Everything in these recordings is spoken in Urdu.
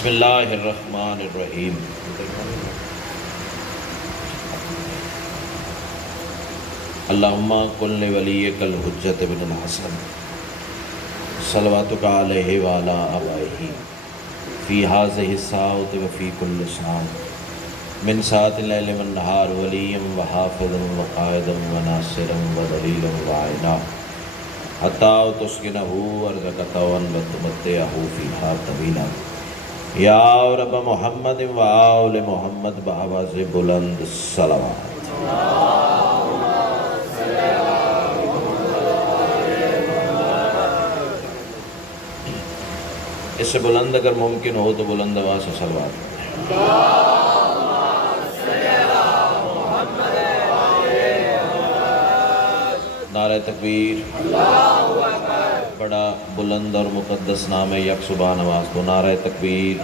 بسم اللہ الرحمن الرحیم۔ اللہم کن لولیک الحجۃ بن الحسن صلواتک علیہ وعلی آبائہ فی ہذہ الساعۃ وفی کل ساعۃ من ساعۃ اللیل والنہار ولیا وحافظا وقائدا وناصرا ودلیلا وعینا حتی تسکنہ ارضک طوعا وتمتعہ فیہا طویلا۔ یا رب محمد و آل محمد بآواز بلند صلوات۔ اس سے بلند اگر ممکن ہو تو بلند آواز سے صلوات۔ نعرہ تکبیر، بڑا بلند اور مقدس نام ہے یک سبحان آواز کو۔ نعرہ تکبیر،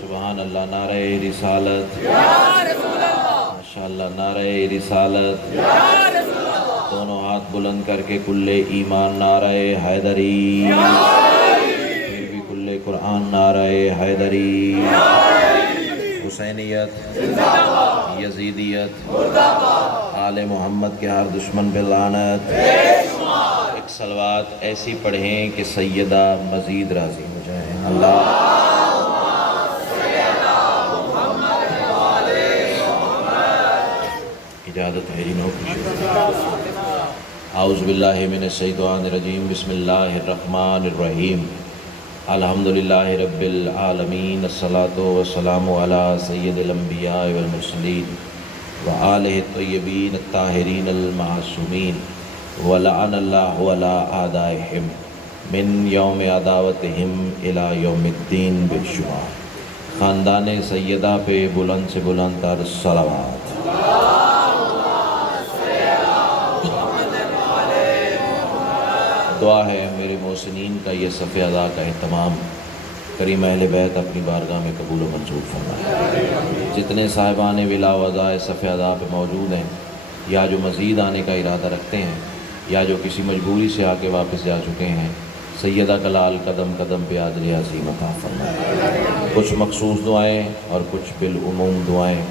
سبحان اللہ۔ نعرہ رسالت، ماشاءاللہ، نعرہ رسالت، دونوں ہاتھ بلند کر کے کل ایمان نعرہ حیدری، پھر بھی کل قرآن نعرہ حیدری، حسینیت، یزیدیت، آل محمد کے ہر دشمن پہ لعنت۔ ایک صلوات ایسی پڑھیں کہ سیدہ مزید راضی ہو جائیں۔ اللہ اجازت ہے جنہوں کی۔ اعوذ باللہ من الشیطان الرجیم، بسم اللہ الرحمن الرحیم۔ الحمدللہ رب العالمین، الصلاۃ والسلام علی سید الانبیاء والمرسلین وآلہ الطیبین الطاہرین المعصومین، ولعن اللہ علی اعدائہم من یوم عداوتہم الی یوم الدین بالشمار۔ خاندان سیدہ پہ بلند سے بلند تر صلوات۔ دعا ہے میرے محسنین کا یہ صف ادا کا اہتمام کریم اہل بیت اپنی بارگاہ میں قبول و منظور فرمائے۔ جتنے صاحبان ولا و عزائے صف ادا پہ موجود ہیں یا جو مزید آنے کا ارادہ رکھتے ہیں یا جو کسی مجبوری سے آ کے واپس جا چکے ہیں، سیدہ کا لال قدم قدم پہ عادل عظیم عطا فرمائے۔ کچھ مخصوص دعائیں اور کچھ بالعموم دعائیں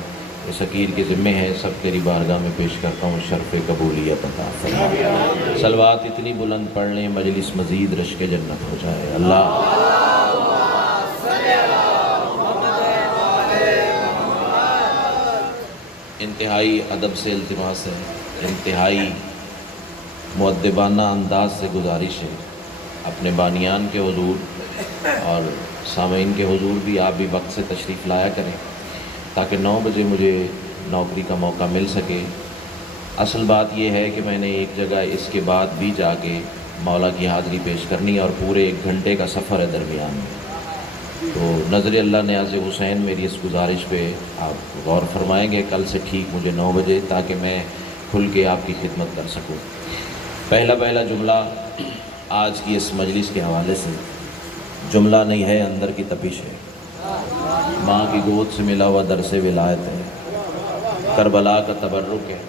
اس حقیر کے ذمے ہیں، سب تیری بارگاہ میں پیش کرتا ہوں، شرف قبولیت عطا فرمائے۔ صلوات اتنی بلند پڑھ لیں مجلس مزید رشک جنت ہو جائے۔ اللہ انتہائی ادب سے التماس ہے، انتہائی مؤدبانہ انداز سے گزارش ہے، اپنے بانیان کے حضور اور سامعین کے حضور بھی آپ بھی وقت سے تشریف لایا کریں تاکہ 9 بجے مجھے نوکری کا موقع مل سکے۔ اصل بات یہ ہے کہ میں نے ایک جگہ اس کے بعد بھی جا کے مولا کی حاضری پیش کرنی اور پورے 1 گھنٹے کا سفر ہے درمیان میں، تو نظر اللہ نیاز حسین میری اس گزارش پہ آپ غور فرمائیں گے کل سے ٹھیک مجھے 9 بجے، تاکہ میں کھل کے آپ کی خدمت کر سکوں۔ پہلا جملہ آج کی اس مجلس کے حوالے سے جملہ نہیں ہے، اندر کی تپش ہے۔ ماں کی گود سے ملا ہوا درس ولایت ہے، کربلا کا تبرک ہے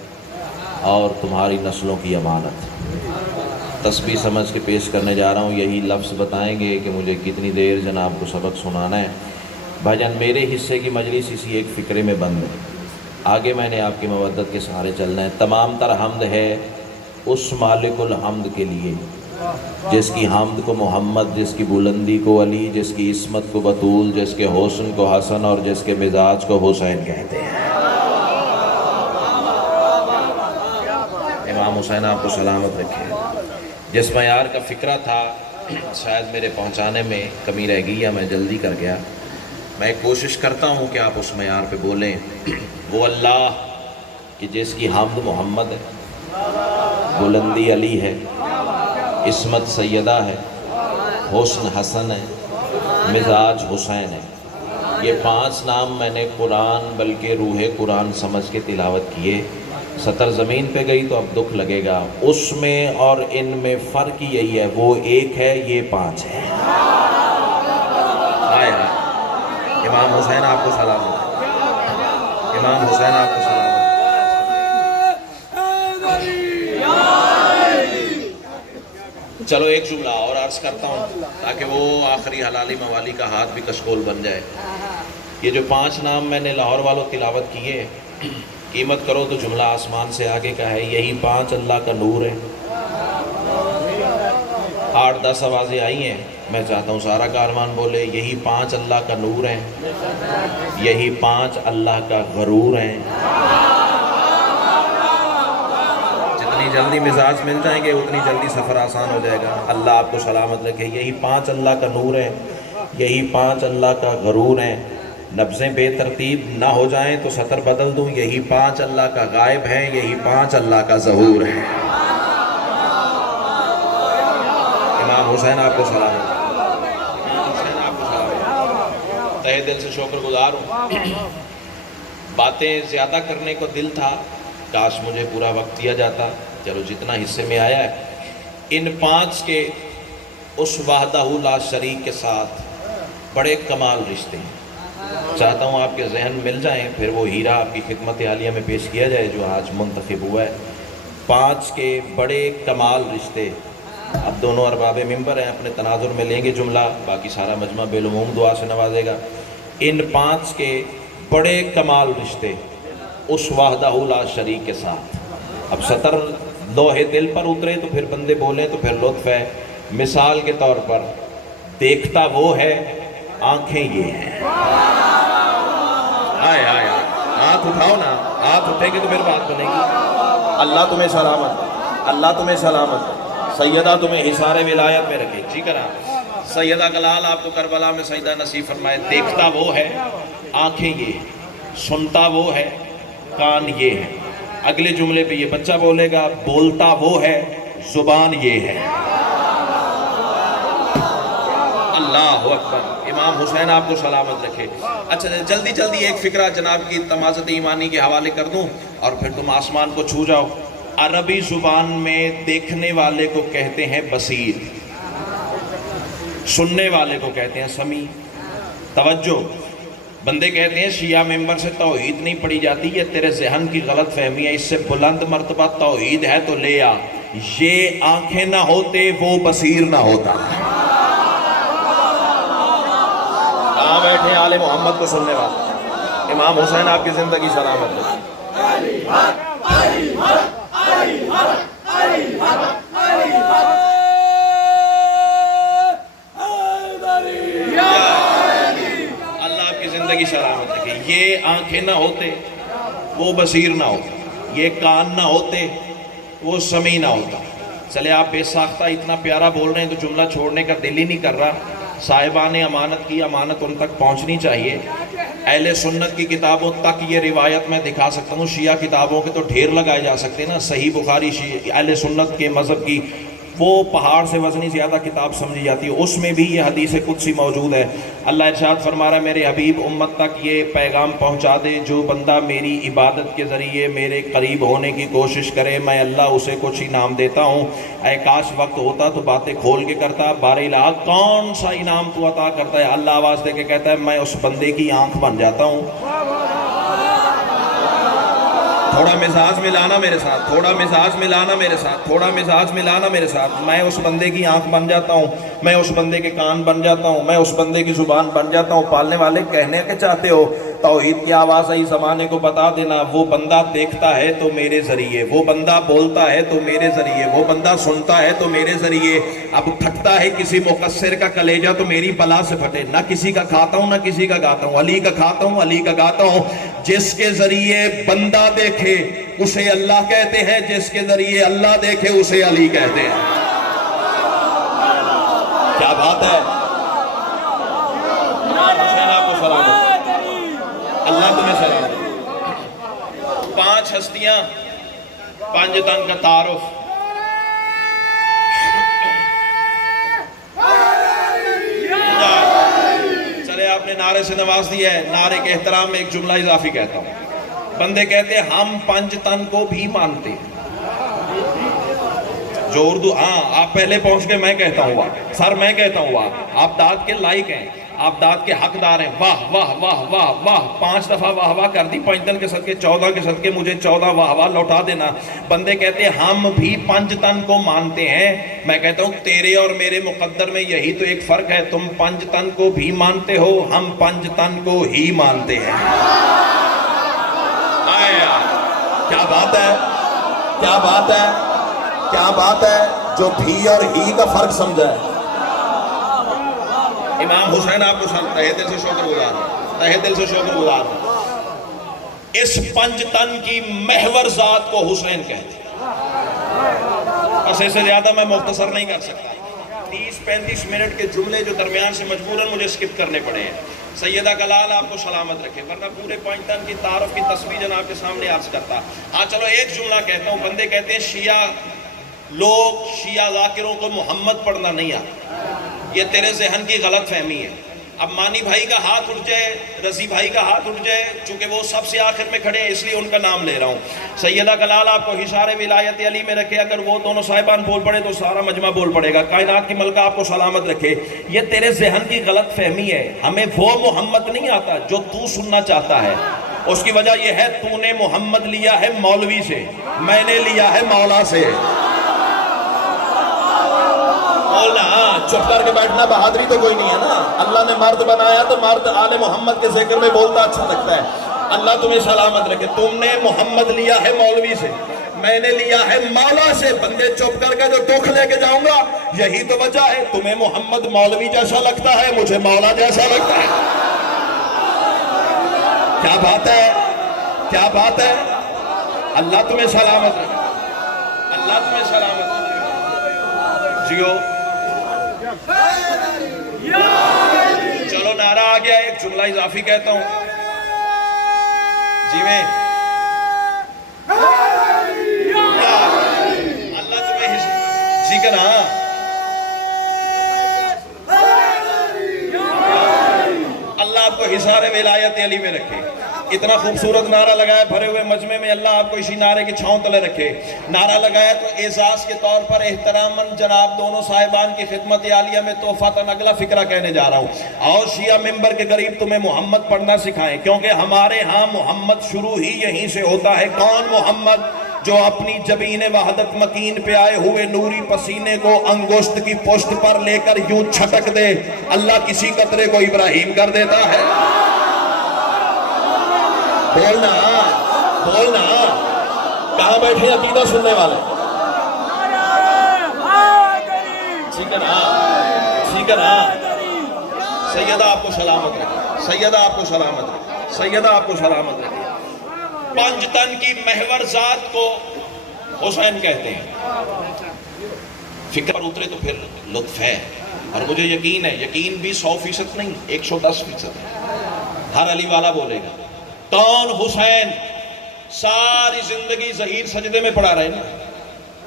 اور تمہاری نسلوں کی امانت۔ تسبیح سمجھ کے پیش کرنے جا رہا ہوں، یہی لفظ بتائیں گے کہ مجھے کتنی دیر جناب کو سبق سنانا ہے۔ بھائی میرے حصے کی مجلس اسی ایک فکرے میں بند ہے، آگے میں نے آپ کی مودت کے سہارے چلنا ہے۔ تمام تر حمد ہے اس مالک الحمد کے لیے جس کی حمد کو محمد، جس کی بلندی کو علی، جس کی عصمت کو بطول، جس کے حسن کو حسن اور جس کے مزاج کو حسین کہتے ہیں۔ امام حسین آپ کو سلامت رکھے۔ جس معیار کا فکرہ تھا شاید میرے پہنچانے میں کمی رہ گئی یا میں جلدی کر گیا، میں کوشش کرتا ہوں کہ آپ اس معیار پہ بولیں۔ وہ اللہ کہ جس کی حمد محمد ہے، بلندی علی ہے، عصمت سیدہ ہے، حسن حسن ہے، مزاج حسین ہے۔ یہ 5 نام میں نے قرآن بلکہ روح قرآن سمجھ کے تلاوت کیے۔ سطر زمین پہ گئی تو اب دکھ لگے گا، اس میں اور ان میں فرق یہی ہے، وہ 1 ہے، یہ 5 ہے۔ آیا امام حسین آپ کو سلامت، امام حسین آپ کو سلامت۔ چلو ایک جملہ اور عرض عرض کرتا ہوں تاکہ وہ آخری حلالی موالی کا ہاتھ بھی کشکول بن جائے۔ یہ جو 5 نام میں نے لاہور والوں تلاوت کیے، قیمت کرو تو جملہ آسمان سے آگے کا ہے، یہی 5 اللہ کا نور ہے۔ 8-10 آوازیں آئی ہیں، میں چاہتا ہوں سارا کارمان بولے، یہی 5 اللہ کا نور ہے، یہی 5 اللہ کا غرور ہے۔ جتنی جلدی مزاج مل جائیں گے اتنی جلدی سفر آسان ہو جائے گا۔ اللہ آپ کو سلامت رکھے۔ یہی 5 اللہ کا نور ہے، یہی 5 اللہ کا غرور ہے۔ نبضیں بے ترتیب نہ ہو جائیں تو سطر بدل دوں، یہی 5 اللہ کا غائب ہے، یہی 5 اللہ کا ظہور ہے۔ امام حسین آپ کو سلامت، امام حسین آپ کو سلامت۔ تہہ دل سے شکر گزار ہوں۔ باتیں زیادہ کرنے کو دل تھا، کاش مجھے پورا وقت دیا جاتا، چلو جتنا حصے میں آیا ہے۔ ان 5 کے اس وحدہ لا شریک کے ساتھ بڑے کمال رشتے ہیں، چاہتا ہوں آپ کے ذہن مل جائیں، پھر وہ ہیرا آپ کی خدمت عالیہ میں پیش کیا جائے جو آج منتخب ہوا ہے۔ 5 کے بڑے کمال رشتے۔ اب دونوں ارباب ممبر ہیں، اپنے تناظر میں لیں گے جملہ، باقی سارا مجمع بالعموم دعا سے نوازے گا۔ ان 5 کے بڑے کمال رشتے اس وحدہ لا شریک کے ساتھ۔ اب سطر لوہے دل پر اترے تو پھر بندے بولیں تو پھر لطف ہے۔ مثال کے طور پر، دیکھتا وہ ہے، آنکھیں یہ ہیں۔ آئے آئے آئے، ہاتھ اٹھاؤ نا، ہاتھ اٹھیں گے تو پھر بات بنے گی۔ اللہ تمہیں سلامت، اللہ تمہیں سلامت، سیدہ تمہیں حصار ولایت میں رکھے۔ ٹھیک ہے نا؟ سیدہ گلال آپ کو کربلا میں سجدہ نصیب فرمائے۔ دیکھتا وہ ہے، آنکھیں یہ ہیں، سنتا وہ ہے، کان یہ ہے۔ اگلے جملے پہ یہ بچہ بولے گا، بولتا وہ ہے، زبان یہ ہے۔ اللہ اکبر۔ امام حسین آپ کو سلامت رکھے۔ اچھا جلدی جلدی ایک فکرہ جناب کی تمازت ایمانی کے حوالے کر دوں اور پھر تم آسمان کو چھو جاؤ۔ عربی زبان میں دیکھنے والے کو کہتے ہیں بصیر، سننے والے کو کہتے ہیں سمیع۔ توجہ، بندے کہتے ہیں شیعہ ممبر سے توحید نہیں پڑھی جاتی، یہ تیرے ذہن کی غلط فہمی ہے، اس سے بلند مرتبہ توحید ہے تو لے آ۔ یہ آنکھیں نہ ہوتے وہ بصیر نہ ہوتا۔ کہاں بیٹھے آل محمد کو سننے والے؟ امام حسین آپ کی زندگی سلامت ہے۔ اللہ آپ کی زندگی سلامت رکھے۔ یہ آنکھیں نہ ہوتے وہ بصیر نہ ہوتا، یہ کان نہ ہوتے وہ سمیع نہ ہوتا۔ چلے آپ بے ساختہ اتنا پیارا بول رہے ہیں تو جملہ چھوڑنے کا دل ہی نہیں کر رہا۔ صاحبان امانت کی امانت ان تک پہنچنی چاہیے۔ اہل سنت کی کتابوں تک یہ روایت میں دکھا سکتا ہوں، شیعہ کتابوں کے تو ڈھیر لگائے جا سکتے ہیں نا۔ صحیح بخاری اہل سنت کے مذہب کی وہ پہاڑ سے وزنی زیادہ کتاب سمجھی جاتی ہے، اس میں بھی یہ حدیث قدسی موجود ہے۔ اللہ ارشاد فرما رہا ہے، میرے حبیب امت تک یہ پیغام پہنچا دے، جو بندہ میری عبادت کے ذریعے میرے قریب ہونے کی کوشش کرے میں اللہ اسے کچھ انعام دیتا ہوں۔ اے کاش وقت ہوتا تو باتیں کھول کے کرتا۔ بار الہ کون سا انعام تو عطا کرتا ہے؟ اللہ آواز دے کے کہتا ہے میں اس بندے کی آنکھ بن جاتا ہوں۔ تھوڑا مزاج ملانا میرے ساتھ، تھوڑا مزاج ملانا میرے ساتھ، تھوڑا مزاج ملانا میرے ساتھ۔ میں اس بندے کی آنکھ بن جاتا ہوں، میں اس بندے کے کان بن جاتا ہوں، میں اس بندے کی زبان بن جاتا ہوں۔ پالنے والے کہنے کے چاہتے ہو توحید کی آواز آئی زمانے کو بتا دینا، وہ بندہ دیکھتا ہے تو میرے ذریعے، وہ بندہ بولتا ہے تو میرے ذریعے، وہ بندہ سنتا ہے تو میرے ذریعے۔ اب پھٹتا ہے کسی مقصر کا کلیجہ تو میری بلا سے پھٹے۔ نہ کسی کا کھاتا ہوں نہ کسی کا گاتا ہوں، علی کا کھاتا ہوں علی کا گاتا ہوں۔ جس کے ذریعے بندہ دیکھے اسے اللہ کہتے ہیں، جس کے ذریعے اللہ دیکھے اسے علی کہتے ہیں۔ کیا بات ہے! حسین آپ کو سلامت، اللہ تمہیں سلامت۔ 5 ہستیاں، 5 تن کا تعارف۔ چلے آپ نے نعرے سے نواز دیا ہے، نعرے کے احترام میں ایک جملہ اضافی کہتا ہوں۔ بندے کہتے ہیں ہم 5 تن کو بھی مانتے ہیں۔ جو اردو، ہاں آپ پہلے پہنچ کے میں کہتا ہوں سر میں کہتا ہوں آپ داد کے لائق ہیں۔ آپ داد کے حقدار ہیں. واہ واہ واہ واہ واہ. 5 دفعہ واہ واہ کر دی. 5 تن کے صدقے 14 کے صدقے مجھے 14 واہ واہ لوٹا دینا. بندے کہتے ہیں ہم بھی 5 تن کو مانتے ہیں. میں کہتا ہوں تیرے اور میرے مقدر میں یہی تو ایک فرق ہے. تم 5 تن کو بھی مانتے ہو, ہم 5 تن کو ہی مانتے ہیں. آیا کیا بات ہے, کیا بات ہے, کیا بات ہے جو بھی اور ہی کا فرق سمجھا ہے. امام حسین آپ کو تہہ دل سے شکر گزار, تہہ دل سے شکر گزار. اس 5 تن کی محور ذات کو حسین کہتے ہیں. بس اس سے زیادہ میں مختصر نہیں کر سکتا. 30-35 منٹ کے جملے جو درمیان سے مجبوراً مجھے سکپ کرنے پڑے ہیں. سیدہ کلال آپ کو سلامت رکھے, ورنہ پورے 5 تن کی تعارف کی تصویر جناب کے سامنے عرض کرتا. ہاں چلو ایک جملہ کہتا ہوں. بندے کہتے ہیں شیعہ لوگ, شیعہ ذاکروں کو محمد پڑھنا نہیں آتا. یہ تیرے ذہن کی غلط فہمی ہے. اب مانی بھائی کا ہاتھ اٹھ جائے, رضی بھائی کا ہاتھ اٹھ جائے, چونکہ وہ سب سے آخر میں کھڑے ہیں اس لیے ان کا نام لے رہا ہوں. سیدہ کلال آپ کو حصار ولایت علی میں رکھے. اگر وہ دونوں صاحبان بول پڑے تو سارا مجمع بول پڑے گا. کائنات کی ملکہ آپ کو سلامت رکھے. یہ تیرے ذہن کی غلط فہمی ہے. ہمیں وہ محمد نہیں آتا جو تو سننا چاہتا ہے. اس کی وجہ یہ ہے تو نے محمد لیا ہے مولوی سے, میں نے لیا ہے مولا سے. بولنا چپ کر کے بیٹھنا بہادری تو کوئی نہیں ہے نا. اللہ نے مرد بنایا تو مرد آل محمد کے ذکر میں بولتا اچھا لگتا ہے. اللہ تمہیں سلامت رکھے. تم نے محمد لیا ہے مولوی سے, میں نے لیا ہے مولا سے. بندے چپ کر کے جو دکھ لے کے جاؤں گا یہی تو وجہ ہے. تمہیں محمد مولوی جیسا لگتا ہے, مجھے مولا جیسا لگتا ہے. کیا بات ہے, کیا بات ہے. اللہ تمہیں سلامت رکھے, اللہ تمہیں سلامت رکھے. جیو چلو نعرہ آ گیا. ایک جملہ اضافی کہتا ہوں. جی میں اللہ تمہیں جی کہنا اللہ آپ کو حصار ولایت علی میں رکھے. اتنا خوبصورت نعرہ لگایا بھرے ہوئے مجمع میں. اللہ آپ کو اسی نعرے کی چھاؤں تلے رکھے. نعرہ لگایا تو اعزاز کے طور پر احتراماً جناب دونوں صاحبان کی خدمت عالیہ میں تحفہ اگلا فکرہ کہنے جا رہا ہوں. اور شیعہ ممبر کے قریب تمہیں محمد پڑھنا سکھائیں, کیونکہ ہمارے ہاں محمد شروع ہی یہیں سے ہوتا ہے. کون محمد؟ جو اپنی جبین وحدت مکین پہ آئے ہوئے نوری پسینے کو انگشت کی پشت پر لے کر یوں چھٹک دے, اللہ کسی قطرے کو ابراہیم کر دیتا ہے. بولنا بولنا. کہاں بیٹھے عقیدہ سننے والے؟ ٹھیک ہے نا, ٹھیک ہے نا. سیدہ آپ کو سلامت رکھے, سیدہ آپ کو سلامت رکھے, سیدہ آپ کو سلامت رکھے. 5 تن کی محور ذات کو حسین کہتے ہیں. فکر پر اترے تو پھر لطف ہے. اور مجھے یقین ہے, یقین بھی 100% نہیں 110% ہے. ہر علی والا بولے گا کون حسین. ساری زندگی ظہیر سجدے میں پڑا رہے نا.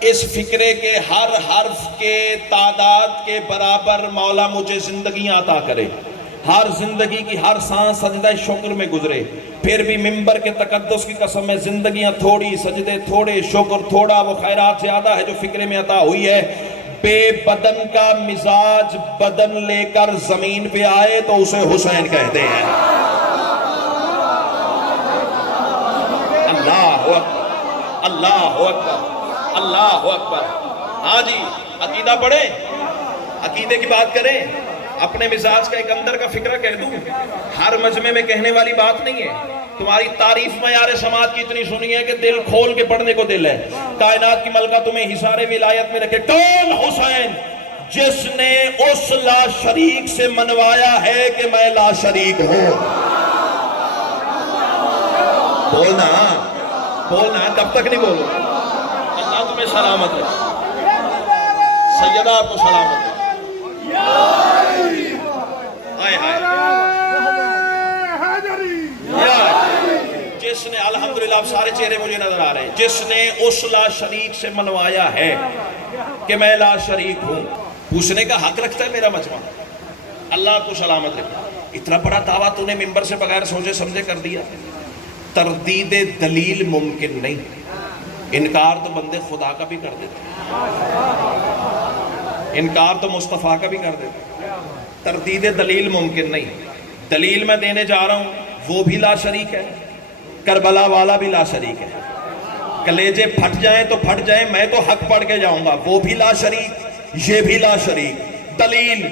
اس فکرے کے ہر حرف کے تعداد کے برابر مولا مجھے زندگیاں عطا کرے. ہر زندگی کی ہر سانس سجدہ شکر میں گزرے. پھر بھی منبر کے تقدس کی قسم ہے, زندگیاں تھوڑی, سجدے تھوڑے, شکر تھوڑا, وہ خیرات زیادہ ہے جو فکرے میں عطا ہوئی ہے. بے بدن کا مزاج بدن لے کر زمین پہ آئے تو اسے حسین کہتے ہیں. اللہ اکبر, اللہ اکبر, اللہ اکبر. ہاں جی عقیدہ پڑھیں, عقیدے کی بات کریں. اپنے مزاج کا ایک اندر کا فکرہ کہہ دوں, ہر مجمع میں کہنے والی بات نہیں ہے. تمہاری تعریف معیار سماعت کی اتنی سنی ہے کہ دل کھول کے پڑھنے کو دل ہے. کائنات کی ملکہ تمہیں حصار ولایت میں رکھے. کون حسین؟ جس نے اس لا شریک سے منوایا ہے کہ میں لا شریک ہوں. بولنا بولنا, کب تک نہیں بولو. اللہ تمہیں سلامت رکھے, سیدہ آپ کو سلامت رکھے. جس نے الحمدللہ اب سارے چہرے مجھے نظر آ رہے ہیں, جس نے اس لا شریک سے منوایا ہے کہ میں لا شریک ہوں. پوچھنے کا حق رکھتا ہے میرا مجمع. اللہ آپ کو سلامت رکھے. اتنا بڑا دعویٰ تو نے ممبر سے بغیر سوچے سمجھے کر دیا. تردید دلیل ممکن نہیں. انکار تو بندے خدا کا بھی کر دیتے, انکار تو مصطفیٰ کا بھی کر دیتے. تردید دلیل ممکن نہیں. دلیل میں دینے جا رہا ہوں وہ بھی لا شریک ہے, کربلا والا بھی لا شریک ہے. کلیجے پھٹ جائیں تو پھٹ جائیں, میں تو حق پڑھ کے جاؤں گا. وہ بھی لا شریک, یہ بھی لا شریک. دلیل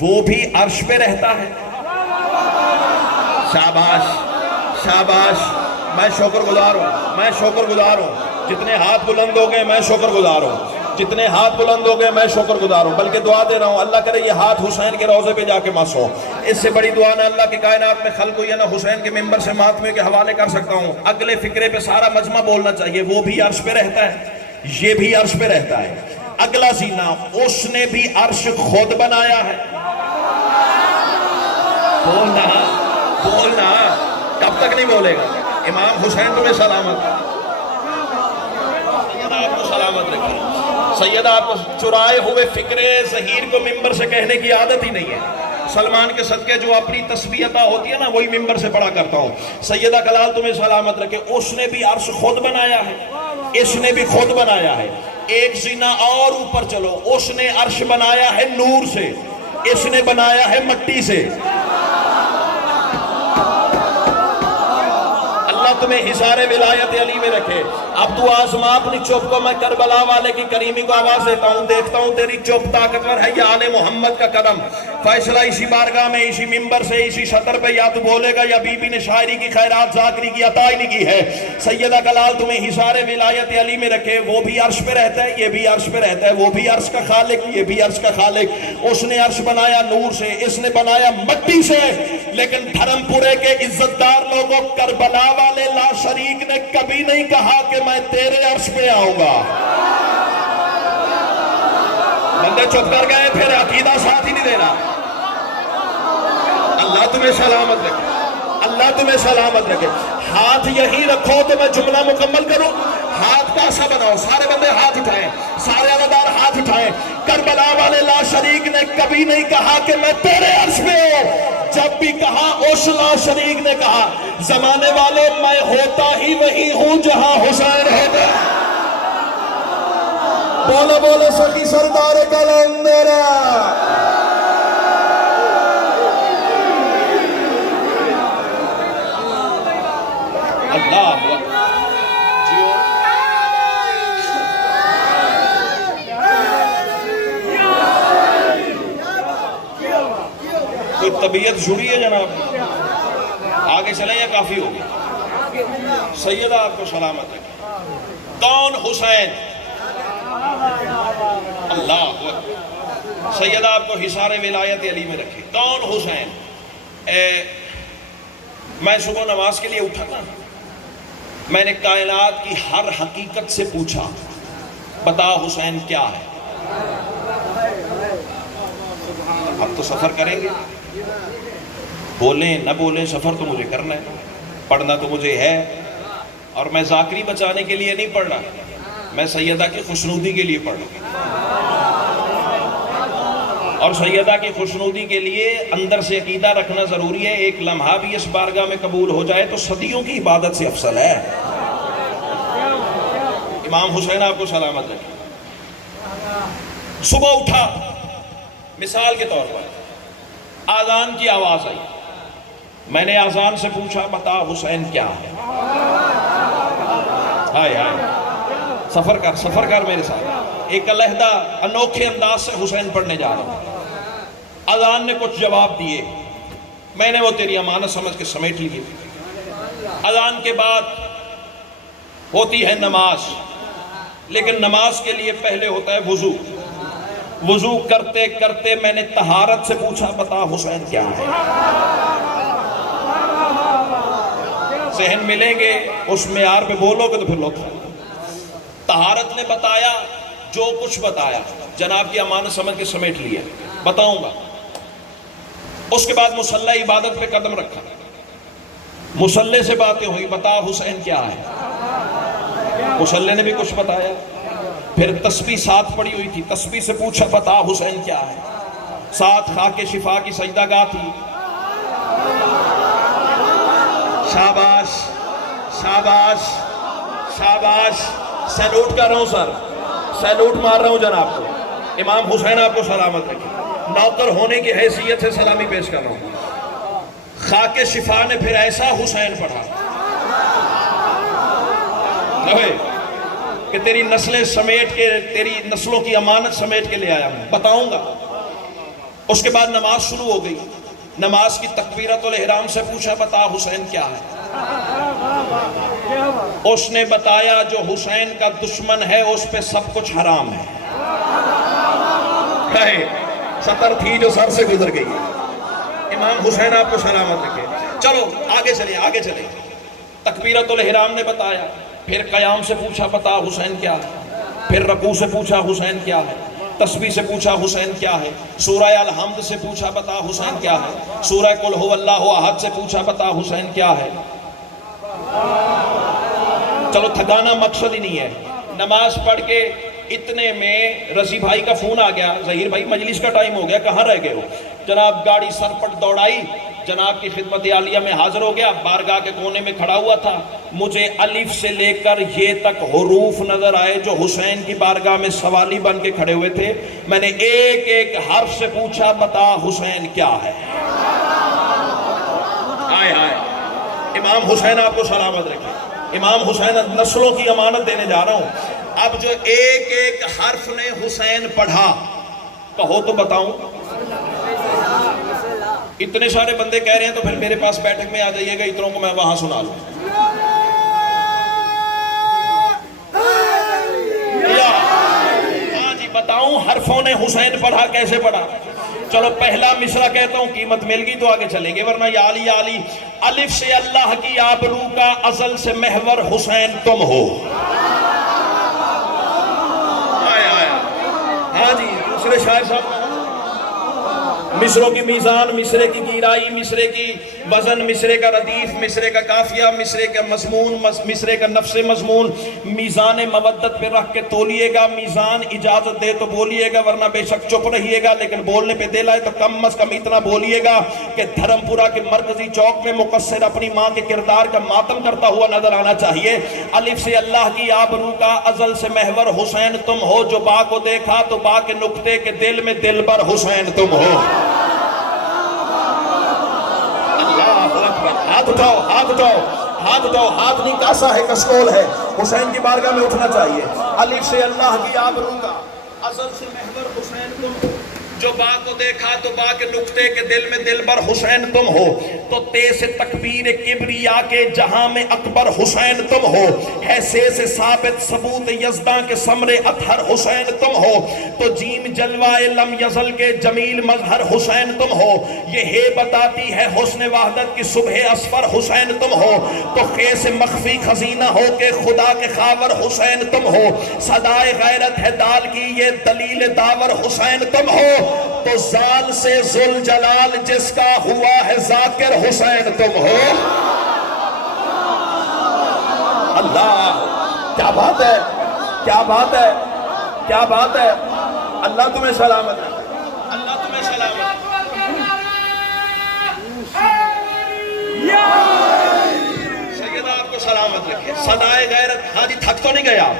وہ بھی عرش پہ رہتا ہے. شاباش شاباش, میں شکر گزار ہوں, میں شکر گزار ہوں. جتنے ہاتھ بلند ہو گئے میں شکر گزار ہوں, جتنے ہاتھ بلند ہو گئے میں شکر گزار ہوں. بلکہ دعا دے رہا ہوں اللہ کرے یہ ہاتھ حسین کے روضے پہ جا کے مس ہو. اس سے بڑی دعا نہ اللہ کی کائنات میں خلق ہوئی ہے, نہ حسین کے ممبر سے ماتمے کے حوالے کر سکتا ہوں. اگلے فکرے پہ سارا مجمع بولنا چاہیے. وہ بھی عرش پہ رہتا ہے, یہ بھی عرش پہ رہتا ہے. اگلا سینہ, اس نے بھی عرش خود بنایا ہے. بولنا بولنا, کب تک نہیں بولے گا؟ امام حسین تمہیں سلامت, آپ کو سلامت رکھے. سیدہ آپ کو چرائے ہوئے فکرے ظہیر کو ممبر سے کہنے کی عادت ہی نہیں ہے. سلمان کے صدقے جو اپنی تسبیح عطا ہوتی ہے نا, وہی ممبر سے پڑھا کرتا ہوں. سیدہ کلال تمہیں سلامت رکھے. اس نے بھی عرش خود بنایا ہے, اس نے بھی خود بنایا ہے. ایک زینہ اور اوپر چلو, اس نے عرش بنایا ہے نور سے, اس نے بنایا ہے مٹی سے. تمہیں حصار ولایت علی میں رکھے. اب تو آزما اپنی چپ کو, میں کربلا والے کی کریمی کو آواز دیتا ہوں, دیکھتا ہوں تیری چپ طاقتور ہے یا آل محمد کا قدم. فیصلہ اسی بارگاہ میں, اسی ممبر سے, اسی سطر پہ یا تو بولے گا یا بی بی نے شاعری کی خیرات ذاکری کی عطا ہی نہیں کی ہے. سیدہ کلال تمہیں حصار ولایت علی میں رکھے. وہ بھی عرش پہ رہتا ہے, یہ بھی عرش پہ رہتا ہے. وہ بھی عرش کا خالق, یہ بھی عرش کا خالق. اس نے عرش بنایا نور سے, اس نے بنایا مٹی سے. لیکن دھرم پورے کے عزت دار لوگوں, کربلا والے لا شریک نے کبھی نہیں کہا کہ میں تیرے عرش پہ آؤں گا. بندے چپ کر گئے, پھر عقیدہ ساتھ ہی نہیں دے رہا. اللہ تمہیں سلامت رکھے, اللہ تمہیں سلامت رکھے. ہاتھ یہی رکھو تو میں جملہ مکمل کروں. ہاتھ کا ایسا بناؤ, سارے بندے ہاتھ اٹھائیں, سارے عزادار ہاتھ اٹھائیں. کربلا والے لا شریک نے کبھی نہیں کہا کہ میں تیرے عرش پہ ہوں. جب بھی کہا اس لا شریک نے کہا, زمانے والے میں ہوتا ہی وہی ہوں جہاں حسین ہوتا. بولو بولو سکی سردار کلندر. اللہ جیو. کوئی طبیعت جڑی ہے جناب؟ آگے چلیں یا کافی ہوگی؟ سیدہ آپ کو سلامت ہے. کون حسین؟ اللہ. سیدہ آپ کو حصار ولایت علی میں رکھے. کون حسین؟ میں صبح نماز کے لیے اٹھا نا, میں نے کائنات کی ہر حقیقت سے پوچھا, بتا حسین کیا ہے؟ اب تو سفر کریں گے, بولیں نہ بولیں سفر تو مجھے کرنا ہے, پڑھنا تو مجھے ہے. اور میں ذاکری بچانے کے لیے نہیں پڑھ رہا, میں سیدہ کی خوشنودی کے لیے پڑھ رہا. اور سیدہ کی خوشنودی کے لیے اندر سے عقیدہ رکھنا ضروری ہے. ایک لمحہ بھی اس بارگاہ میں قبول ہو جائے تو صدیوں کی عبادت سے افضل ہے. امام حسین آپ کو سلامت رکھے. صبح اٹھا, مثال کے طور پر آذان کی آواز آئی, میں نے آذان سے پوچھا بتا حسین کیا ہے؟ ہائے ہائے, سفر کر میرے ساتھ. ایک علیحدہ انوکھے انداز سے حسین پڑھنے جا رہا ہوں. اذان نے کچھ جواب دیے, میں نے وہ تیری امانت سمجھ کے سمیٹ لیے. اذان کے بعد ہوتی ہے نماز, لیکن نماز کے لیے پہلے ہوتا ہے وضو. وضو کرتے کرتے میں نے طہارت سے پوچھا بتا حسین کیا ہے؟ ذہن ملیں گے اس معیار پہ بولو گے تو پھر لوگ. طہارت نے بتایا جو کچھ بتایا, جناب کی امانت سمجھ کے سمیٹ لیا, بتاؤں گا. اس کے بعد مصلی عبادت پہ قدم رکھا, مصلی سے باتیں ہوئی, بتا حسین کیا ہے؟ مصلی نے بھی کچھ بتایا. پھر تسبیح ساتھ پڑی ہوئی تھی, تسبیح سے پوچھا بتا حسین کیا ہے؟ ساتھ خاک شفا کی سجدہ گاہ تھی. شاباش شاباش شاباش, سیلوٹ کر رہا ہوں سر, سیلوٹ مار رہا ہوں جناب کو. امام حسین آپ کو سلامت رکھے. نوکر ہونے کی حیثیت سے سلامی پیش کر رہا ہوں. خاک شفا نے پھر ایسا حسین پڑھا کہ تیری نسلیں سمیٹ کے، تیری نسلوں کی امانت سمیٹ کے لے آیا ہوں، بتاؤں گا. اس کے بعد نماز شروع ہو گئی. نماز کی تکبیرۃ الاحرام سے پوچھا بتا حسین کیا ہے. اس نے بتایا جو حسین کا دشمن ہے اس پہ سب کچھ حرام ہے. سطر تھی جو سر سے گزر گئی. امام حسین آپ کو سلامت رکھے. چلو آگے چلیں آگے چلیں. تکبیرۃ الاحرام نے بتایا، پھر قیام سے پوچھا بتا حسین کیا ہے، پھر رکوع سے پوچھا حسین کیا ہے، تسبیح سے پوچھا حسین کیا ہے، سورہ الحمد سے پوچھا بتا حسین کیا ہے، سورہ قل ھو اللہ احد سے پوچھا بتا حسین کیا ہے. چلو تھکانا مقصد ہی نہیں ہے. نماز پڑھ کے اتنے میں رضی بھائی کا فون آ گیا، ظہیر بھائی مجلس کا ٹائم ہو گیا، کہاں رہ گئے ہو؟ جناب گاڑی سرپٹ دوڑائی، جناب کی خدمت عالیہ میں حاضر ہو گیا، بارگاہ کے کونے میں کھڑا ہوا تھا. مجھے الف سے لے کر یہ تک حروف نظر آئے جو حسین کی بارگاہ میں سوالی بن کے کھڑے ہوئے تھے. میں نے ایک ایک حرف سے پوچھا بتا حسین کیا ہے. آئے آئے. امام حسین آپ کو سلامت رکھے. امام حسین نسلوں کی امانت دینے جا رہا ہوں. اب جو ایک ایک حرف نے حسین پڑھا کہو تو بتاؤں. اتنے سارے بندے کہہ رہے ہیں تو پھر میرے پاس بیٹھک میں آ جائیے گا، اتنوں کو میں وہاں سنا لوں. ہاں جی بتاؤں حرفوں نے حسین پڑھا کیسے پڑھا. چلو پہلا مصرع کہتا ہوں، قیمت مل گئی تو آگے چلیں گے، ورنہ یا علی یا علی. الف سے اللہ کی آبرو کا ازل سے محور حسین تم ہو. ہاں جی دوسرے شاعر صاحب مصروں کی میزان، مصرے کی گیرائی، مصرے کی وزن، مصرے کا ردیف، مصرے کا قافیہ، مصرے کا مضمون، مصرے کا نفس مضمون. میزان مودت پہ رکھ کے تولیے گا. میزان اجازت دے تو بولیے گا، ورنہ بے شک چپ رہیے گا. لیکن بولنے پہ دل آئے تو کم از کم اتنا بولیے گا کہ دھرم پورہ کے مرکزی چوک میں مقصر اپنی ماں کے کردار کا ماتم کرتا ہوا نظر آنا چاہیے. الف سے اللہ کی آبرو کا ازل سے محور حسین تم ہو. جو با کو دیکھا تو با کے نقطے کے دل میں دل بر حسین تم ہو. ہاتھ اٹھاؤ ہاتھ اٹھاؤ ہاتھ اٹھاؤ. ہاتھ نہیں کاسا ہے کسکول ہے. حسین کی بارگاہ میں اٹھنا چاہیے. الف سے اللہ کی آبرو کا ازل سے محور حسین تم. جو با کو دیکھا تو با کے نقطے کے دل میں دل بر حسین تم ہو. تو تے سے تکبیر کبریا کے جہاں میں اکبر حسین تم ہو. ہے سے ثابت ثبوت یزداں کے ثمر اطہر حسین تم ہو. تو جیم جلوہ لم یزل کے جمیل مظہر حسین تم ہو. یہ ہے بتاتی ہے حسن وحدت کی صبح اسفر حسین تم ہو. تو خے سے مخفی خزینہ ہو کے خدا کے خاور حسین تم ہو. صدائے غیرت ہے دال کی یہ دلیل داور حسین تم ہو. تو زال سے ذوالجلال جس کا ہوا ہے ذاکر حسین تم ہو. اللہ کیا بات ہے کیا بات ہے کیا بات ہے. اللہ تمہیں سلامت ہے. اللہ تمہیں سلامت ہے. سیدہ آپ کو سلامت رکھے. صدائے غیرت. ہاں جی تھک تو نہیں گیا.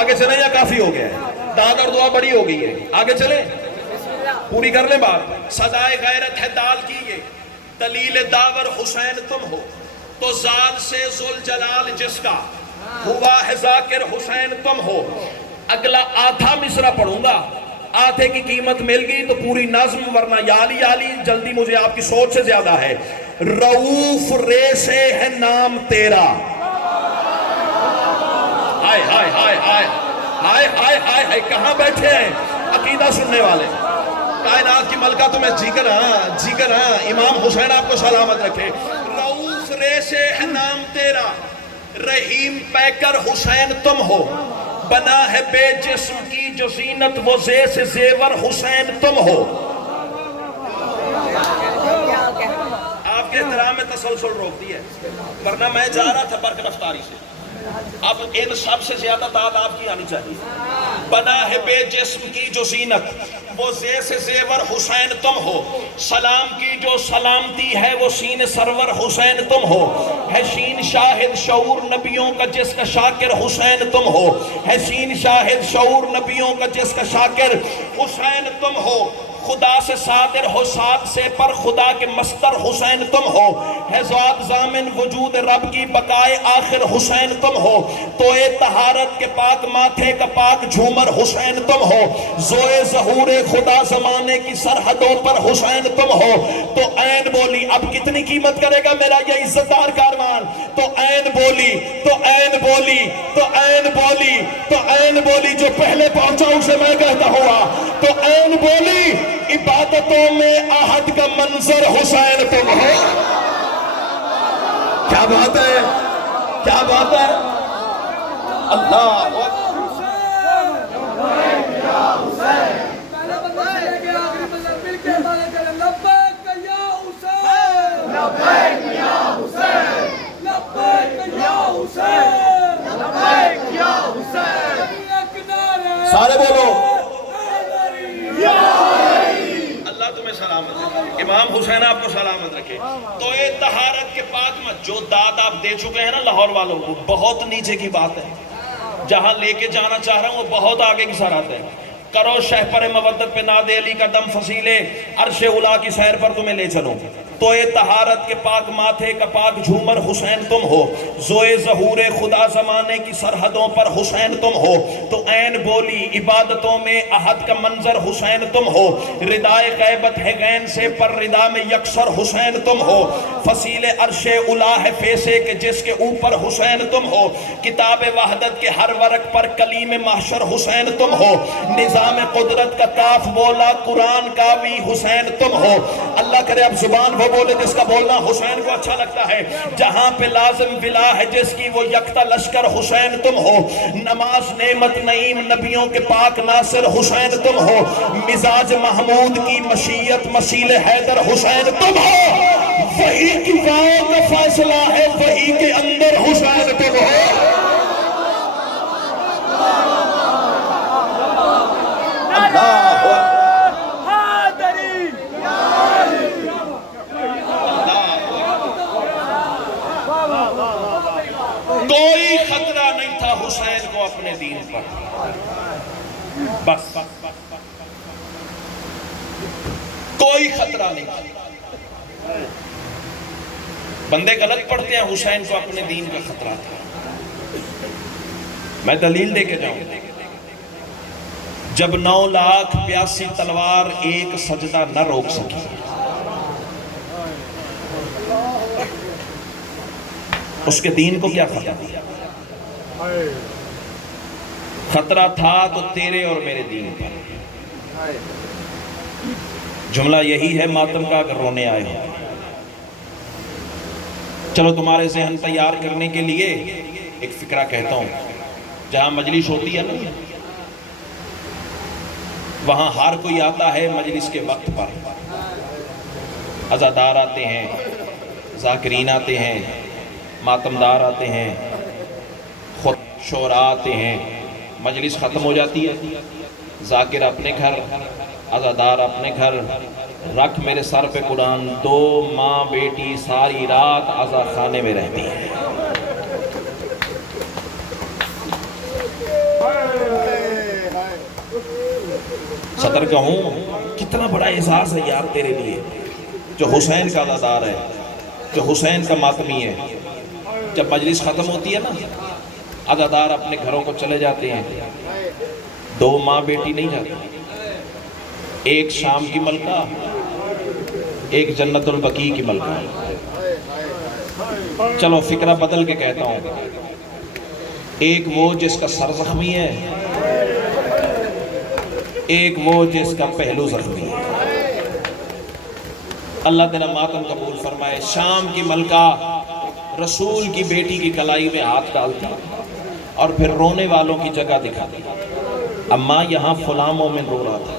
آگے چلیں یا کافی ہو گیا ہے؟ داد اور دعا بڑی ہو گئی ہے. آگے چلیں پوری کر لیں بات. صدائے غیرت ہے دال کی یہ دلیل داور حسین تم ہو. تو زال سے ذوالجلال جس کا ہوا ہے ذاکر حسین تم ہو. اگلا آدھا مصرع پڑھوں گا. آدھے کی قیمت مل گئی تو پوری نظم، ورنہ یالی یالی جلدی مجھے آپ کی سوچ سے زیادہ ہے. رؤوف رے سے ہے نام تیرا. ہائے ہائے ہائے ہائے ہائے ہائے ہائے ہائے. کہاں بیٹھے ہیں عقیدہ سننے والے؟ کائنات کی ملکہ تمہیں جیگر امام حسین آپ کو سلامت رکھے. رؤوف رے سے ہے نام تیرا. رحیم پیکر حسین تم ہو. بنا ہے بے جسم کی جو زینت وہ زے سے زیور حسین تم ہو. آپ کے احترام میں تسلسل روک دی ہے، ورنہ میں جا رہا تھا برق رفتاری سے. اب ان سب سے زیادہ داد آپ کی آنی چاہیے. بنا ہے بے جسم کی جو زینت وہ زے سے زیور حسین تم ہو. سلام کی جو سلامتی ہے وہ سین سرور حسین تم ہو. ہے شین شاہد شعور نبیوں کا جس کا شاکر حسین تم ہو. ہے شین شاہد شعور نبیوں کا جس کا شاکر حسین تم ہو. خدا سے صادر ہو ساتھ سے پر خدا کے مصدر حسین تم ہو، ہے ذات ضامن وجود رب کی بقائے آخر حسین تم ہو، توئے طہارت کے پاک ماتھے کا پاک جھومر حسین تم ہو، زوئے ظہور خدا زمانے کی سرحدوں پر حسین تم ہو۔ تو عین بولی، اب کتنی قیمت کرے گا میرا یہ عزت دار کاروان؟ تو عین بولی، تو عین بولی، تو عین بولی، تو عین بولی، جو پہلے پہنچا اسے میں کہتا ہوا، تو عین بولی، عبادتوں میں احد کا منظر حسین تم ہو۔ کیا بات ہے، کیا بات ہے، اللہ اکبر۔ سارے بولو اللہ تمہیں سلامت رکھے، امام حسین آپ کو سلامت رکھے۔ تو یہ طہارت کے پاک مت، جو داد آپ دے چکے ہیں نا لاہور والوں کو، بہت نیچے کی بات ہے، جہاں لے کے جانا چاہ رہا ہوں وہ بہت آگے کی سرحد ہے۔ کرو شہپر مودت پہ ناد علی کا دم فصیلے، عرش اولا کی سیر پر تمہیں لے چلوں۔ تو اے طہارت کے پاک ماتھے کا پاک جھومر حسین تم ہو، زوئے ظہور خدا زمانے کی سرحدوں پر حسین تم ہو۔ تو عین بولی، عبادتوں میں احد کا منظر حسین تم ہو، ردائے غیبت ہے غین سے پر ردا میں یکسر حسین تم ہو، فصیل عرش اولا ہے فیسے کے جس کے اوپر حسین تم ہو، کتاب وحدت کے ہر ورق پر کلیم محشر حسین تم ہو، نظام قدرت کا کاف بولا قرآن کا بھی حسین تم ہو۔ اللہ کرے اب زبان وہ بولے جس کا بولنا حسین کو اچھا لگتا ہے، جہاں پہ لازم ولا ہے جس کی وہ یکتا لشکر حسین تم ہو، نماز نعمت نعیم نبیوں کے پاک ناصر حسین تم ہو، مزاج محمود کی مشیت مسیل حیدر حسین تم ہو، وہی کی واؤں کا فیصلہ ہے وہی کے اندر حسین تم ہو۔ کوئی خطرہ نہیں تھا حسین کو اپنے دین پر، بس کوئی خطرہ نہیں تھا۔ بندے غلط پڑھتے ہیں، حسین کو اپنے دین کا خطرہ تھا۔ میں دلیل دے کے جاؤں، جب 9,82,000 تلوار ایک سجدہ نہ روک سکی، اس کے دین کو کیا خطرہ تھا؟ خطرہ تھا تو تیرے اور میرے دین پر۔ جملہ یہی ہے ماتم کا اگر رونے آئے ہو۔ چلو تمہارے ذہن تیار کرنے کے لیے ایک فکرہ کہتا ہوں، جہاں مجلس ہوتی ہے نا، وہاں ہر کوئی آتا ہے مجلس کے وقت پر، عزادار آتے ہیں، ذاکرین آتے ہیں، ماتمدار آتے ہیں، خود شعراء آتے ہیں، مجلس ختم ہو جاتی ہے، ذاکر اپنے گھر، عزادار اپنے گھر، رکھ میرے سر پہ قرآن، 2 ماں بیٹی ساری رات عزا خانے میں رہتی ہیں۔ صدر کہوں کتنا بڑا احساس ہے یار تیرے لیے، جو حسین کا عزادار ہے، جو حسین کا ماتمی ہے۔ جب مجلس ختم ہوتی ہے نا، عزادار اپنے گھروں کو چلے جاتے ہیں، 2 ماں بیٹی نہیں جاتی، ایک شام کی ملکہ، ایک جنت البقیع کی ملکہ۔ چلو فکرہ بدل کے کہتا ہوں، ایک وہ جس کا سر زخمی ہے، ایک وہ جس کا پہلو زخمی ہے۔ اللہ تیرا ماتم قبول فرمائے۔ شام کی ملکہ رسول کی بیٹی کی کلائی میں ہاتھ ڈالتی اور پھر رونے والوں کی جگہ دکھاتی، اماں یہاں فلاں مومن رو رہا تھا،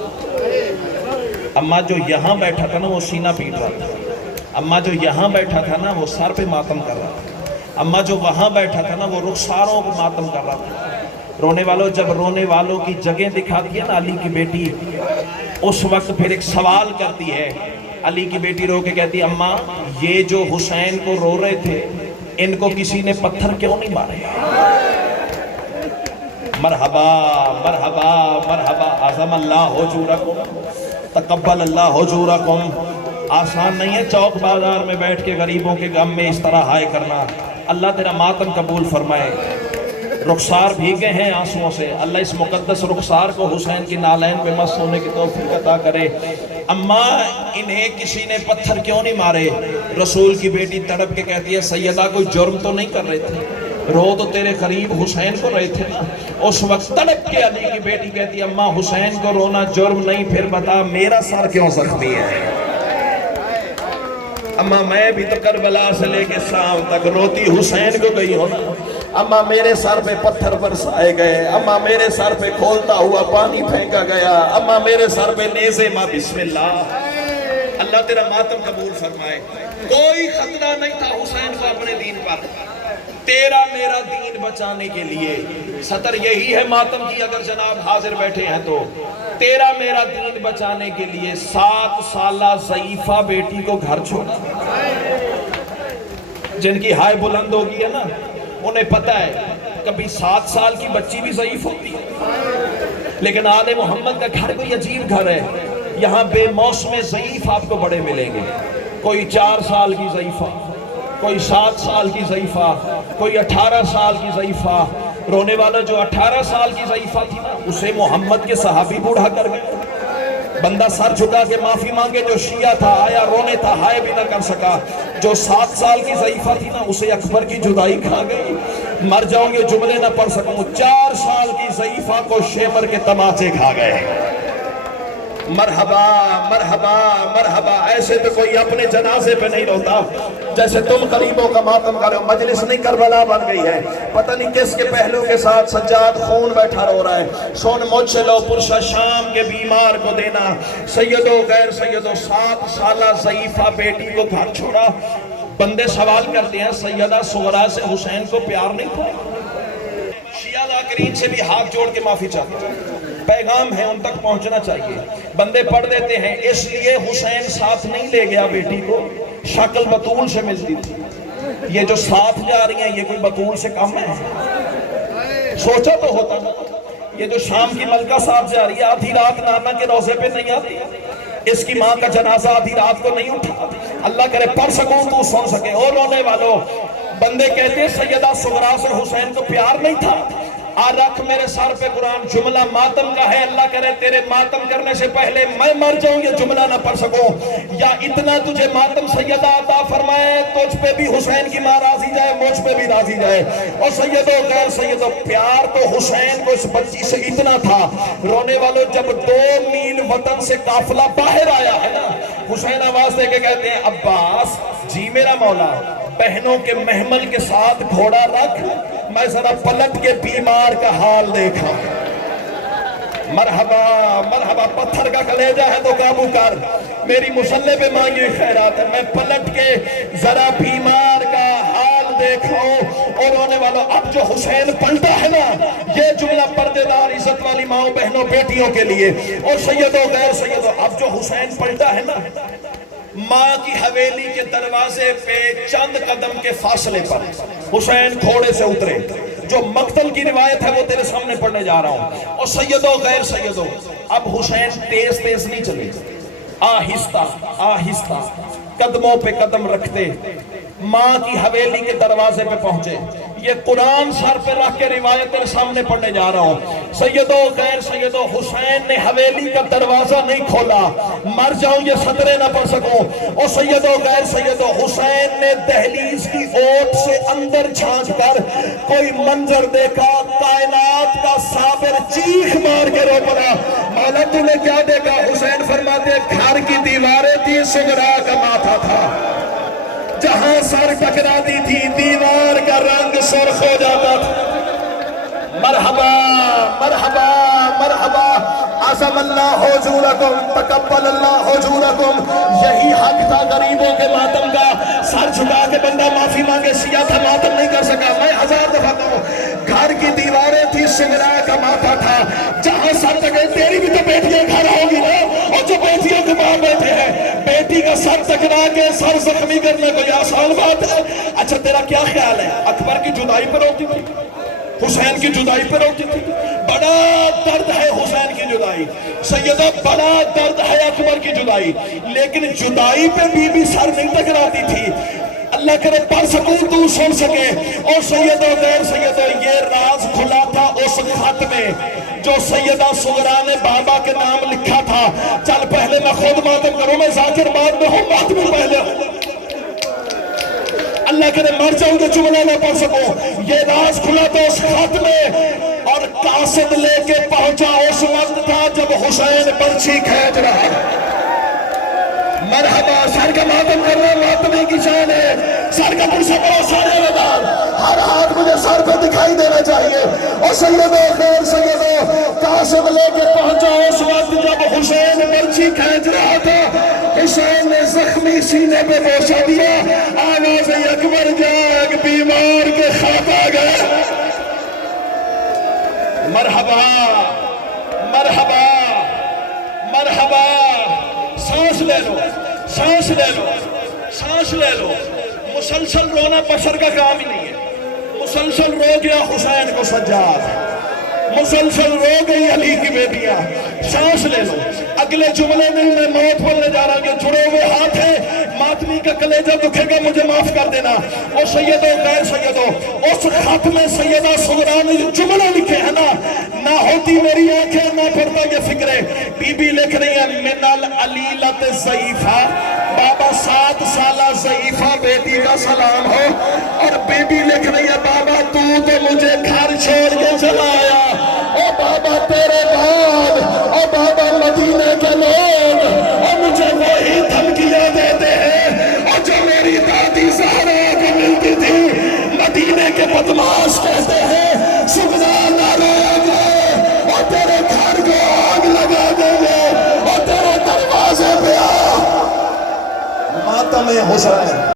اماں جو یہاں بیٹھا تھا نا وہ سینہ پیٹ رہا تھا، اماں جو یہاں بیٹھا تھا نا وہ سر پہ ماتم کر رہا تھا، اماں جو وہاں بیٹھا تھا نا وہ رخساروں کو ماتم کر رہا تھا۔ رونے والوں، جب رونے والوں کی جگہ دکھاتی ہے نا علی کی بیٹی، اس وقت پھر ایک سوال کرتی ہے، علی کی بیٹی رو کے کہتی ہے، اماں یہ جو حسین کو رو رہے تھے ان کو کسی نے پتھر کیوں نہیں مارے؟ مرحبا مرحبا مرحبا، عظم اللہ حضورکم، تقبل اللہ حضورکم۔ آسان نہیں ہے چوک بازار میں بیٹھ کے غریبوں کے غم میں اس طرح ہائے کرنا۔ اللہ تیرا ماتم قبول فرمائے۔ رخسار بھیگے ہیں آنسوؤں سے، اللہ اس مقدس رخسار کو حسین کی نالین پہ مست ہونے کی توفیق عطا کرے۔ اماں انہیں کسی نے پتھر کیوں نہیں مارے؟ رسول کی بیٹی تڑپ کے کہتی ہے سیدہ کوئی جرم تو نہیں کر رہے تھے، رو تو تیرے قریب حسین کو رہے تھے نا۔ اس وقت تڑپ کے علی کی بیٹی کہتی ہے اماں حسین کو رونا جرم نہیں، پھر بتا میرا سر کیوں زخمی ہے؟ اماں میں بھی تو کربلا سے لے کے شام تک روتی حسین کو گئی ہوں نا۔ اماں میرے سر پہ پتھر برسائے گئے، اماں میرے سر پہ کھولتا ہوا پانی پھینکا گیا، اماں میرے سر پہ نیزے ماں بسم اللہ۔ اللہ تیرا ماتم قبول فرمائے۔ کوئی خطرہ نہیں تھا حسین کو اپنے دین پر، تیرا میرا دین بچانے کے لیے۔ سطر یہی ہے ماتم کی، اگر جناب حاضر بیٹھے ہیں تو تیرا میرا دین بچانے کے لیے 7 سالہ ضعیفہ بیٹی کو گھر چھوڑا۔ جن کی ہائے بلند ہوگی ہے نا انہیں پتہ ہے کبھی 7 سال کی بچی بھی ضعیف ہوتی ہے، لیکن آل محمد کا گھر کوئی عجیب گھر ہے۔ یہاں بے موسم ضعیف آپ کو بڑے ملیں گے، کوئی 4 سال کی ضعیفہ، کوئی 7 سال کی ضعیفہ، کوئی 18 سال کی ضعیفہ۔ رونے والا جو 18 سال کی ضعیفہ تھی نا اسے محمد کے صحابی بوڑھا کر گئے۔ بندہ سر جھکا کے معافی مانگے، جو شیعہ تھا آیا رونے تھا ہائے بھی نہ کر سکا۔ جو 7 سال کی ضعیفہ تھی نا اسے اکبر کی جدائی کھا گئی، مر جاؤں گے جملے نہ پڑھ سکوں۔ 4 سال کی ضعیفہ کو شیمر کے تماچے کھا گئے۔ مرحبا مرحبا مرحبا، ایسے تو کوئی اپنے جنازے پہ نہیں روتا جیسے تم قریبوں کا ماتم کرو۔ مجلس نہیں کربلا بن گئی ہے، پتہ نہیں کس کے پہلو کے ساتھ سجاد خون بیٹھا رو رہا ہے۔ سون مجھ سے لو پرشا شام کے بیمار کو دینا۔ سیدو غیر سیدو 7 سالہ ضعیفہ بیٹی کو گھر چھوڑا۔ بندے سوال کرتے ہیں سیدہ صغرا سے حسین کو پیار نہیں تھا؟ شیعہ ذاکرین سے بھی ہاتھ جوڑ کے معافی چاہتے ہیں، پیغام ہے ان تک پہنچنا چاہیے۔ بندے پڑھ دیتے ہیں اس لیے حسین ساتھ نہیں لے گیا بیٹی کو، شکل بطول سے ملتی تھی۔ یہ جو ساتھ جا رہی ہیں یہ کوئی بطول سے کم ہے؟ سوچا تو ہوتا نا۔ یہ جو شام کی ملکہ صاحب جا رہی ہے آدھی رات نانا کے روزے پہ نہیں آتی، اس کی ماں کا جنازہ آدھی رات کو نہیں اٹھا۔ اللہ کرے پڑھ سکوں تو سن سکے۔ اور رونے والوں بندے کہتے ہیں سیدہ صغرا سے حسین کو پیار نہیں تھا۔ رکھ میرے سر پہ قرآن، جملہ ماتم کا ہے، اللہ کرے تیرے ماتم کرنے سے پہلے میں مر جاؤں یہ جملہ نہ پڑھ سکوں، یا اتنا تجھے ماتم سیدہ عطا فرمائے تجھ پہ بھی حسین کی ماں راضی جائے مجھ پہ بھی راضی جائے۔ اور سیدو غیر سیدو پیار تو حسین کو اس بچی سے اتنا تھا۔ رونے والوں جب 2 میل وطن سے قافلہ باہر آیا ہے نا، حسین آواز دے کے کہتے ہیں عباس جی میرا مولا، بہنوں کے محمل کے ساتھ گھوڑا رکھ، میں ذرا پلٹ کے بیمار کا حال دیکھا۔ مرحبا مرحبا، پتھر کا کلیجہ ہے تو قابو کر، میری مسلح پہ مانگی خیرات ہے، میں پلٹ کے ذرا بیمار کا حال دیکھاؤں۔ اور رونے والا اب جو حسین پلٹا ہے نا یہ جملہ پردے دار عزت والی ماں بہنوں بیٹیوں کے لیے۔ اور سیدو غیر سیدو اب جو حسین پلٹا ہے نا، ماں کی حویلی کے دروازے پہ چند قدم کے فاصلے پر حسین گھوڑے سے اترے۔ جو مقتل کی روایت ہے وہ تیرے سامنے پڑھنے جا رہا ہوں۔ اور سیدو غیر سیدو اب حسین تیز تیز نہیں چلے، آہستہ آہستہ قدموں پہ قدم رکھتے ماں کی حویلی کے دروازے پہ پہنچے۔ یہ قرآن سر پہ رکھ کے روایت تیرے سامنے پڑھنے جا رہا ہوں۔ سیدو غیر سیدو حسین نے حویلی کا دروازہ نہیں کھولا، مر جاؤں یہ سطرے نہ پڑھ سکوں۔ اور سیدو غیر سیدو حسین نے دہلیز کی اوٹ سے اندر جھانک کر کوئی منظر دیکھا، کائنات کا صابر چیخ مار کے رو پڑا، مولا تو نے کیا دیکھا؟ حسین فرماتے گھر کی دیواریں تھی، صغرا کا ماتھا تھا، جہاں سر ٹکراتی تھی دیوار کا رنگ سرخ ہو جاتا تھا۔ مرحبا مرحبا مرحبا، عظم اللہ حضورکم، تقبل اللہ حضورکم۔ یہی حق تھا غریبوں کے ماتم کا، سر جھکا کے بندہ معافی مانگے، سیاہ تھا ماتم نہیں کر سکا۔ میں 1000 دفعہ کہوں گھر کی دیواریں تھی، صغرا کا ماتھا تھا، جہاں سر ٹکرے تیری بھی تو بیٹیاں گھر آؤ گی نا، اور جو بیٹیاں کے ماں بیٹھے ہیں بیٹی کا سر ٹکرا کے سر زخمی کرنے کوئی آسان بات ہے؟ اچھا تیرا کیا خیال ہے اکبر کی جدائی پر ہوتی تھی؟ حسین کی جدائی پر روتی تھی. بڑا درد ہے حسین کی جدائی سیدہ, بڑا درد ہے اکبر کی جدائی, لیکن جدائی پہ بی بی سر نہیں ٹکراتی تھی. اللہ کرے پڑھ سکوں تو سن سکے. اور سیدہ غیر سیدہ, یہ راز کھلا تھا اس خط میں جو سیدہ صغرا نے بابا کے نام لکھا تھا. چل پہلے میں خود ماتم کروں, میں ذاکر بعد میں ہوں, ماتم پہلے ہوں. اللہ کرے مر جاؤں گے جملہ نہ پڑھ سکوں. یہ راز کھلا تھا اس خط میں, اور قاصد لے کے پہنچا اس وقت تھا جب حسین برچھی کھینچ رہا. مرحبا, سر کا ماتم کرنا ماتمی کی شان ہے. سر کا پرسہ کرو سارے ردار, ہر ہاتھ مجھے سر پہ دکھائی دینا چاہیے. اور سیدو خیر سیدو, قاصد لے کے پہنچا اس وقت جب حسین برچھی کھینچ رہا تھا. حسین نے زخمی سینے پہ بوسہ دیا, آواز اکبر جاگ, بیمار کے خط آ گئے. مرحبا مرحبا مرحبا. سانس لے لو, سانس لے لو, سانس لے لو. مسلسل رونا بشر کا کام ہی نہیں ہے. مسلسل رو گیا حسین کو سجاد, مسلسل رو گئی علی کی بیٹیاں. سانس لے لو. اگلے جملے میں میں موت پڑھنے جا رہا ہوں کہ جڑے ہوئے ہاتھ ہیں, ماتمی کا کلیجہ دکھے گا, مجھے معاف کر دینا. اور سیدو غیر سیدو, اس خط میں سیدہ صغرا نے جملے لکھے ہیں نا, نہ ہوتی میری آنکھیں نہ پھرتا یہ فکرے. بی بی لکھ رہی ہے من العلیلت ضعیفہ, بابا 7 سالہ ضعیفہ بیٹی کا سلام ہو. اور بی بی لکھ رہی ہے بابا تو مجھے گھر چھوڑ کے چلا آیا, او بابا تیرے بعد, او بابا مدینے کے لوگ اور مجھے وہی دھمکیاں دیتے ہیں اور جو میری دادی زہرا کو ملتی تھی. مدینے کے بدماش کہتے ہیں سغرا نہ روئے گے اور تیرے گھر کو آگ لگا دیں گے اور تیرے دروازے پہ آ ماتم حسین.